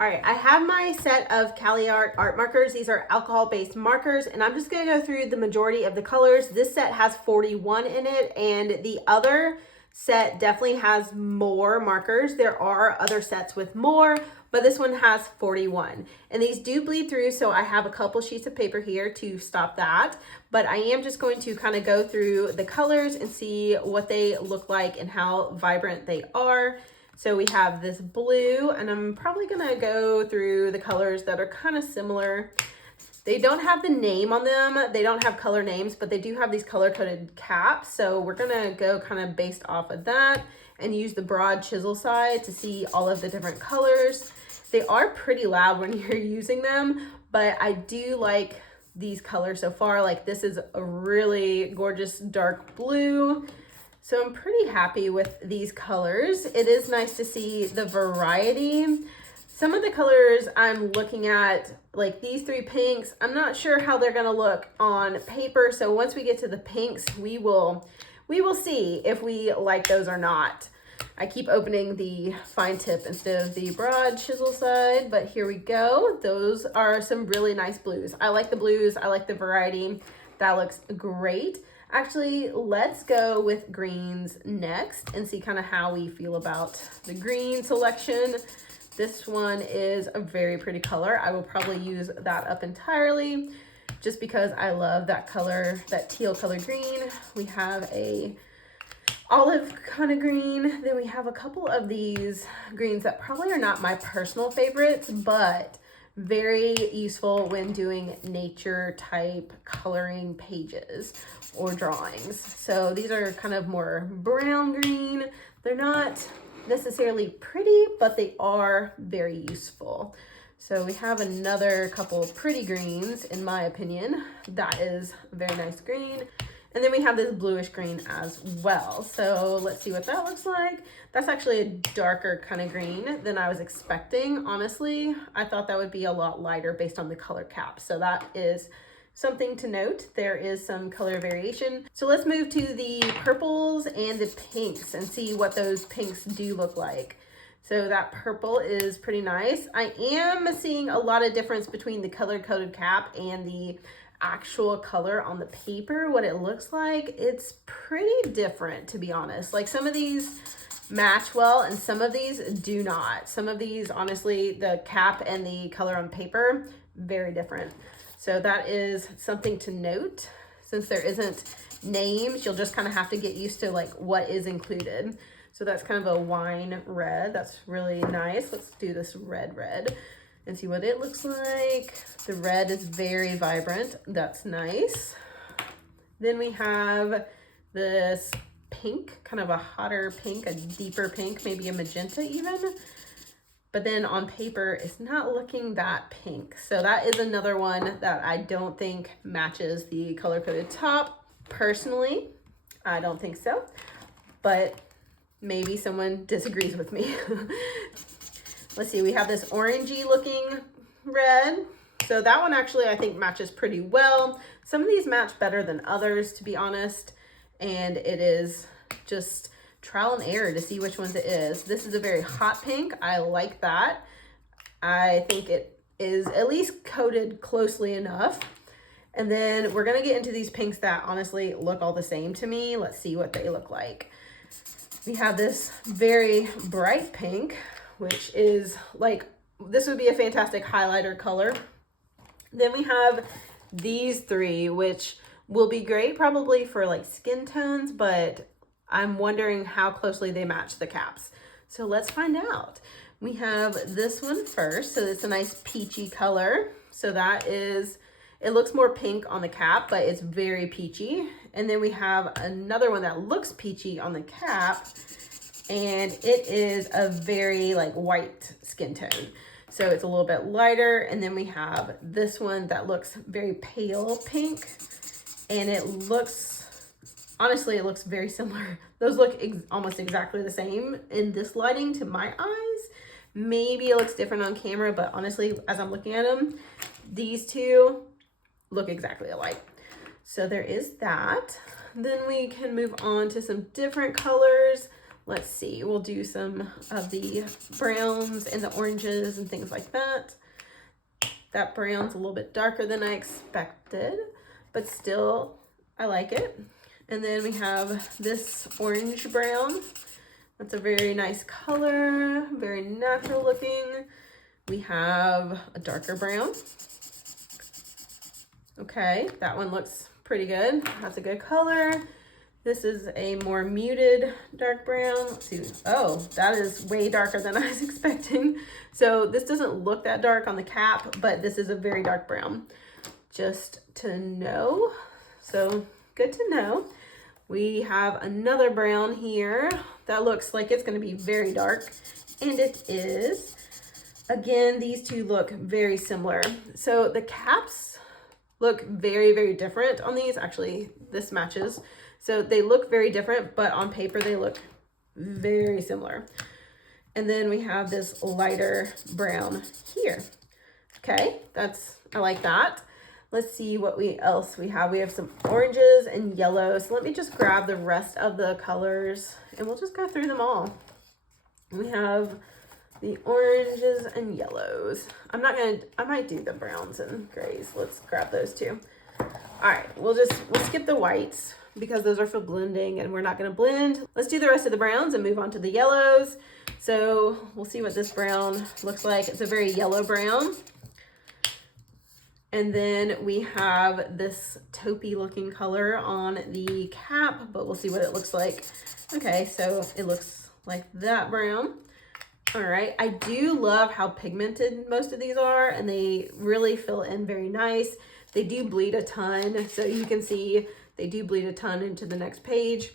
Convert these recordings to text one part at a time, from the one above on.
All right, I have my set of Caliart art markers. These are alcohol-based markers, and I'm just gonna go through the majority of the colors. This set has 41 in it, and the other set definitely has more markers. There are other sets with more, but this one has 41. And these do bleed through, so I have a couple sheets of paper here to stop that. But I am just going to kind of go through the colors and see what they look like and how vibrant they are. So we have this blue, and I'm probably gonna go through the colors that are kind of similar. They don't have the name on them. They don't have color names, but they do have these color-coded caps. So we're gonna go kind of based off of that and use the broad chisel side to see all of the different colors. They are pretty loud when you're using them, but I do like these colors so far. Like this is a really gorgeous dark blue. So I'm pretty happy with these colors. It is nice to see the variety. Some of the colors I'm looking at, like these three pinks, I'm not sure how they're gonna look on paper. So once we get to the pinks, we will see if we like those or not. I keep opening the fine tip instead of the broad chisel side, but here we go. Those are some really nice blues. I like the blues, I like the variety. That looks great. Actually, let's go with greens next and see kind of how we feel about the green selection. This one is a very pretty color. I will probably use that up entirely just because I love that color, that teal color green. We have a olive kind of green. Then we have a couple of these greens that probably are not my personal favorites, but very useful when doing nature type coloring pages or drawings. So these are kind of more brown green. They're not necessarily pretty, but they are very useful. So we have another couple of pretty greens, in my opinion. That is a very nice green. And then we have this bluish green as well. So let's see what that looks like. That's actually a darker kind of green than I was expecting. Honestly, I thought that would be a lot lighter based on the color cap. So that is something to note. There is some color variation. So let's move to the purples and the pinks and see what those pinks do look like. So that purple is pretty nice. I am seeing a lot of difference between the color-coded cap and the actual color on the paper. What it looks like, it's pretty different, to be honest. Like some of these match well and some of these do not. Some of these, honestly, the cap and the color on paper, very different. So that is something to note. Since there isn't names, you'll just kind of have to get used to like what is included. So that's kind of a wine red. That's really nice. Let's do this red and see what it looks like. The red is very vibrant. That's nice. Then we have this pink, kind of a hotter pink, a deeper pink, maybe a magenta even. But then on paper, it's not looking that pink. So that is another one that I don't think matches the color-coded top. Personally, I don't think so, but maybe someone disagrees with me. Let's see, we have this orangey looking red. So that one actually I think matches pretty well. Some of these match better than others, to be honest. And it is just trial and error to see which ones it is. This is a very hot pink. I like that. I think it is at least coated closely enough. And then we're gonna get into these pinks that honestly look all the same to me. Let's see what they look like. We have this very bright pink, which is like, this would be a fantastic highlighter color. Then we have these three, which will be great probably for like skin tones, but I'm wondering how closely they match the caps. So let's find out. We have this one first. So it's a nice peachy color. So that is, it looks more pink on the cap, but it's very peachy. And then we have another one that looks peachy on the cap, and it is a very like white skin tone. So it's a little bit lighter. And then we have this one that looks very pale pink, and it looks, honestly, it looks very similar. Those look almost exactly the same in this lighting to my eyes. Maybe it looks different on camera, but honestly, as I'm looking at them, these two look exactly alike. So there is that. Then we can move on to some different colors. Let's see, we'll do some of the browns and the oranges and things like that. That brown's a little bit darker than I expected, but still, I like it. And then we have this orange brown. That's a very nice color, very natural looking. We have a darker brown. Okay, that one looks pretty good. That's a good color. This is a more muted dark brown. Let's see. Oh, that is way darker than I was expecting. So this doesn't look that dark on the cap, but this is a very dark brown. Just to know. So good to know. We have another brown here that looks like it's going to be very dark, and it is. Again, these two look very similar. So the caps look very, very different on these. Actually, this matches. So they look very different, but on paper they look very similar. And then we have this lighter brown here. Okay, I like that. Let's see what else we have. We have some oranges and yellows. So let me just grab the rest of the colors and we'll just go through them all. We have the oranges and yellows. I might do the browns and grays. Let's grab those too. All right, we'll skip the whites because those are for blending and we're not gonna blend. Let's do the rest of the browns and move on to the yellows. So we'll see what this brown looks like. It's a very yellow brown. And then we have this taupey looking color on the cap, but we'll see what it looks like. Okay, so it looks like that brown. All right, I do love how pigmented most of these are, and they really fill in very nice. They do bleed a ton, so you can see they do bleed a ton into the next page,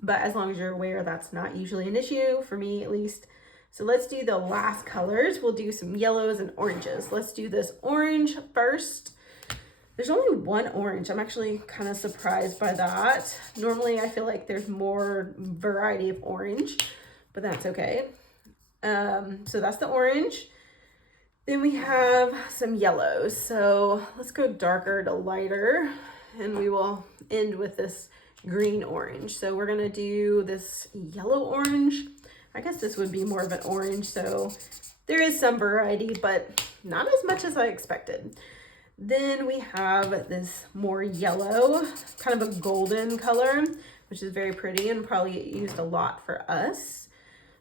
but as long as you're aware, that's not usually an issue, for me at least. So let's do the last colors. We'll do some yellows and oranges. Let's do this orange first. There's only one orange. I'm actually kind of surprised by that. Normally I feel like there's more variety of orange, but that's okay. So that's the orange. Then we have some yellows. So let's go darker to lighter, and we will end with this green orange. So we're gonna do this yellow orange. I guess this would be more of an orange, so there is some variety, but not as much as I expected. Then we have this more yellow, kind of a golden color, which is very pretty and probably used a lot for us.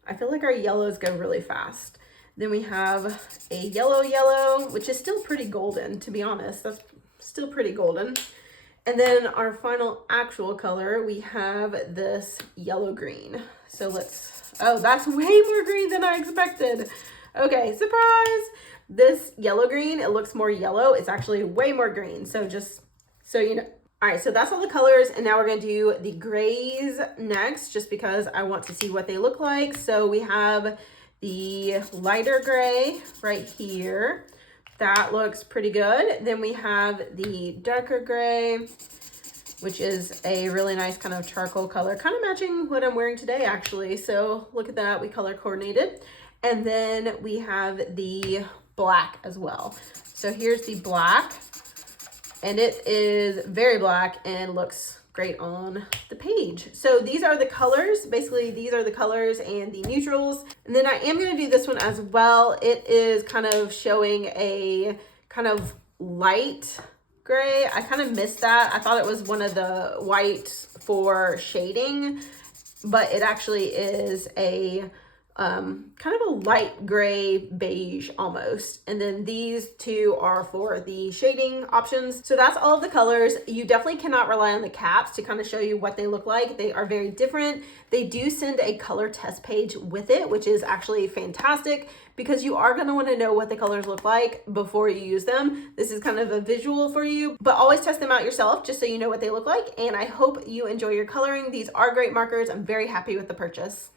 I feel like our yellows go really fast. Then we have a yellow, which is still pretty golden, to be honest. That's still pretty golden. And then our final actual color, we have this yellow green. So oh, that's way more green than I expected. Okay, surprise. This yellow green, it looks more yellow. It's actually way more green. So just so you know. All right, so that's all the colors. And now we're gonna do the grays next, just because I want to see what they look like. So we have the lighter gray right here. That looks pretty good. Then we have the darker gray, which is a really nice kind of charcoal color, kind of matching what I'm wearing today, actually. So look at that, we color coordinated. And then we have the black as well. So here's the black, and it is very black and looks great on the page. So these are the colors. Basically, these are the colors and the neutrals. And then I am gonna do this one as well. It is kind of showing a kind of light gray. I kind of missed that. I thought it was one of the whites for shading, but it actually is a kind of a light gray beige almost. And then these two are for the shading options. So that's all of the colors. You definitely cannot rely on the caps to kind of show you what they look like. They are very different. They do send a color test page with it, which is actually fantastic because you are going to want to know what the colors look like before you use them. This is kind of a visual for you, but always test them out yourself just so you know what they look like. And I hope you enjoy your coloring. These are great markers. I'm very happy with the purchase.